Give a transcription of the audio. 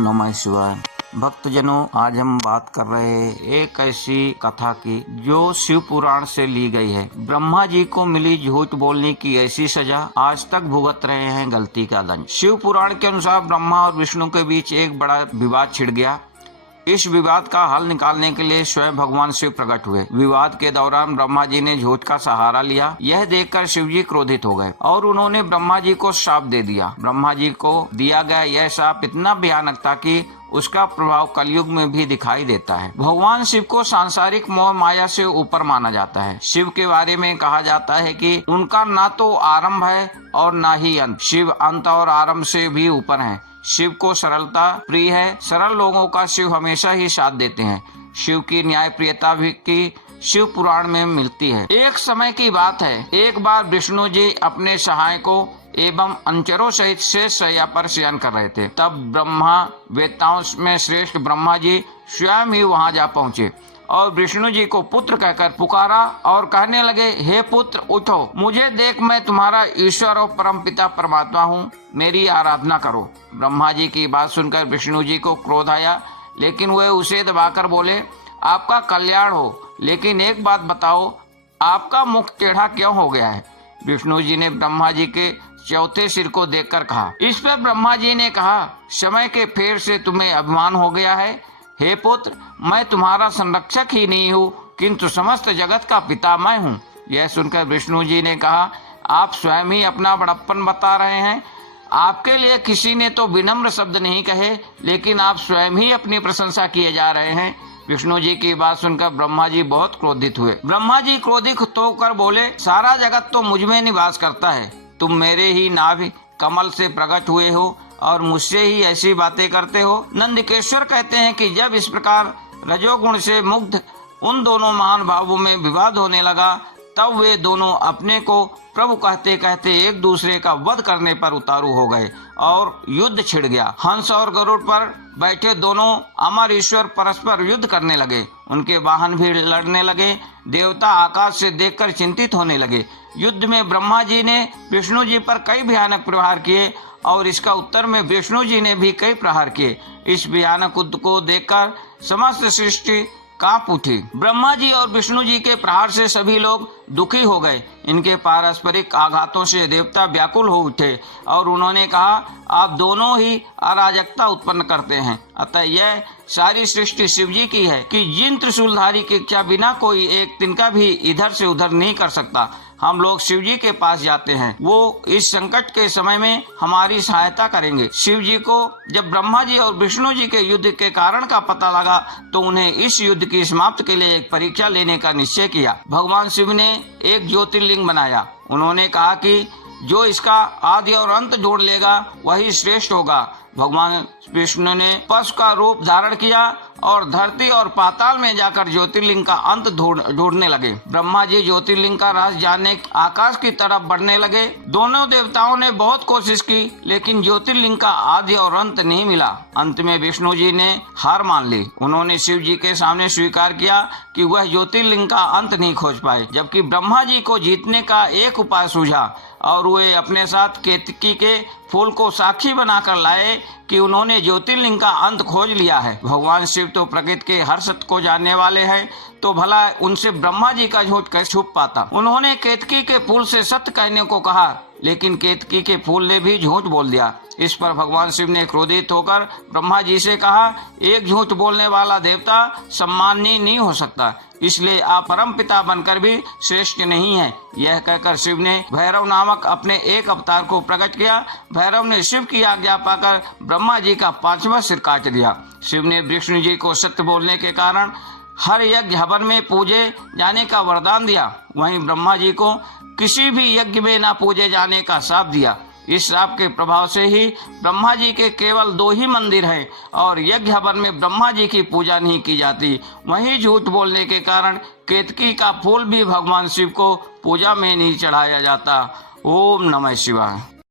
नमः शिवाय। भक्तजनों, आज हम बात कर रहे हैं एक ऐसी कथा की जो शिव पुराण से ली गई है। ब्रह्मा जी को मिली झूठ बोलने की ऐसी सजा, आज तक भुगत रहे हैं गलती का दंड। शिव पुराण के अनुसार ब्रह्मा और विष्णु के बीच एक बड़ा विवाद छिड़ गया। इस विवाद का हल निकालने के लिए स्वयं भगवान शिव प्रकट हुए। विवाद के दौरान ब्रह्मा जी ने झूठ का सहारा लिया। यह देखकर शिव जी क्रोधित हो गए और उन्होंने ब्रह्मा जी को शाप दे दिया। ब्रह्मा जी को दिया गया यह शाप इतना भयानक था कि उसका प्रभाव कलयुग में भी दिखाई देता है। भगवान शिव को सांसारिक मोह माया से ऊपर माना जाता है। शिव के बारे में कहा जाता है कि उनका ना तो आरंभ है और ना ही अंत। शिव अंत और आरंभ से भी ऊपर हैं। शिव को सरलता प्रिय है। सरल लोगों का शिव हमेशा ही साथ देते हैं। शिव की न्याय प्रियता भी की शिव पुराण में मिलती है। एक समय की बात है, एक बार विष्णु जी अपने सहायकों एवं अनुचरों सहित शेष शैया पर शयन कर रहे थे। तब ब्रह्मा वेताओं में श्रेष्ठ ब्रह्मा जी स्वयं ही वहां जा पहुंचे और विष्णु जी को पुत्र कहकर पुकारा और कहने लगे, हे पुत्र उठो, मुझे देख, मैं तुम्हारा ईश्वर और परमपिता परमात्मा हूँ, मेरी आराधना करो। ब्रह्मा जी की बात सुनकर विष्णु जी को क्रोध आया, लेकिन वे उसे दबाकर बोले, आपका कल्याण हो, लेकिन एक बात बताओ, आपका मुख टेढ़ा क्यों हो गया है? विष्णु जी ने ब्रह्मा जी के चौथे सिर को देखकर कहा। इस पर ब्रह्मा जी ने कहा, समय के फेर से तुम्हें अभिमान हो गया है। हे पुत्र, मैं तुम्हारा संरक्षक ही नहीं हूँ, किंतु समस्त जगत का पिता मैं हूँ। यह सुनकर विष्णु जी ने कहा, आप स्वयं ही अपना बड़प्पन बता रहे हैं। आपके लिए किसी ने तो विनम्र शब्द नहीं कहे, लेकिन आप स्वयं ही अपनी प्रशंसा किए जा रहे हैं। विष्णु जी की बात सुनकर ब्रह्मा जी बहुत क्रोधित हुए। ब्रह्मा जी क्रोधित होकर बोले, सारा जगत तो मुझ में निवास करता है। तुम मेरे ही नाभि कमल से प्रकट हुए हो और मुझसे ही ऐसी बातें करते हो। नंदिकेश्वर कहते हैं कि जब इस प्रकार रजोगुण से मुग्ध उन दोनों महान भावों में विवाद होने लगा, तब वे दोनों अपने को प्रभु कहते कहते एक दूसरे का वध करने पर उतारू हो गए और युद्ध छिड़ गया। हंस और गरुड़ पर बैठे दोनों अमर ईश्वर परस्पर युद्ध करने लगे। उनके वाहन भी लड़ने लगे। देवता आकाश से देखकर चिंतित होने लगे। युद्ध में ब्रह्मा जी ने विष्णु जी पर कई भयानक प्रहार किए और इसका उत्तर में विष्णु जी ने भी कई प्रहार किए। इस भयानक युद्ध को देखकर समस्त सृष्टि कांप उठी। ब्रह्मा जी और विष्णु जी के प्रहार से सभी लोग दुखी हो गए। इनके पारस्परिक आघातों से देवता व्याकुल हो उठे और उन्होंने कहा, आप दोनों ही अराजकता उत्पन्न करते हैं, अतः यह सारी सृष्टि शिव जी की है कि जिन त्रिशूलधारी की इच्छा बिना कोई एक तिनका भी इधर से उधर नहीं कर सकता। हम लोग शिव जी के पास जाते हैं, वो इस संकट के समय में हमारी सहायता करेंगे। शिव जी को जब ब्रह्मा जी और विष्णु जी के युद्ध के कारण का पता लगा, तो उन्हें इस युद्ध की समाप्ति के लिए एक परीक्षा लेने का निश्चय किया। भगवान शिव ने एक ज्योतिर्लिंग बनाया। उन्होंने कहा कि जो इसका आदि और अंत जोड़ लेगा वही श्रेष्ठ होगा। भगवान विष्णु ने पशु का रूप धारण किया और धरती और पाताल में जाकर ज्योतिर्लिंग का अंत ढूंढने लगे। ब्रह्मा जी ज्योतिर्लिंग का राज जानने आकाश की तरफ बढ़ने लगे। दोनों देवताओं ने बहुत कोशिश की, लेकिन ज्योतिर्लिंग का आदि और अंत नहीं मिला। अंत में विष्णु जी ने हार मान ली। उन्होंने शिव जी के सामने स्वीकार किया कि वह ज्योतिर्लिंग का अंत नहीं खोज पाए, जबकि ब्रह्मा जी को जीतने का एक उपाय सूझा और वे अपने साथ केतकी के फूल को साक्षी बनाकर लाए कि उन्होंने ज्योतिर्लिंग का अंत खोज लिया है। भगवान शिव तो प्रकृति के हर सत्य को जानने वाले हैं, तो भला उनसे ब्रह्मा जी का झूठ कैसे छुप पाता। उन्होंने केतकी के फूल से सत्य कहने को कहा, लेकिन केतकी के फूल ने भी झूठ बोल दिया। इस पर भगवान शिव ने क्रोधित होकर ब्रह्मा जी से कहा, एक झूठ बोलने वाला देवता सम्माननीय नहीं हो सकता, इसलिए आप परम पिता बनकर भी श्रेष्ठ नहीं हैं। यह कहकर शिव ने भैरव नामक अपने एक अवतार को प्रकट किया। भैरव ने शिव की आज्ञा पाकर ब्रह्मा जी का 5वां सिर काट दिया। शिव ने विष्णु जी को सत्य बोलने के कारण हर यज्ञ हवन में पूजे जाने का वरदान दिया। वहीं ब्रह्मा जी को किसी भी यज्ञ में न पूजे जाने का श्राप दिया। इस श्राप के प्रभाव से ही ब्रह्मा जी के केवल 2 ही मंदिर हैं और यज्ञ हवन में ब्रह्मा जी की पूजा नहीं की जाती। वहीं झूठ बोलने के कारण केतकी का फूल भी भगवान शिव को पूजा में नहीं चढ़ाया जाता। ओम नमः शिवाय।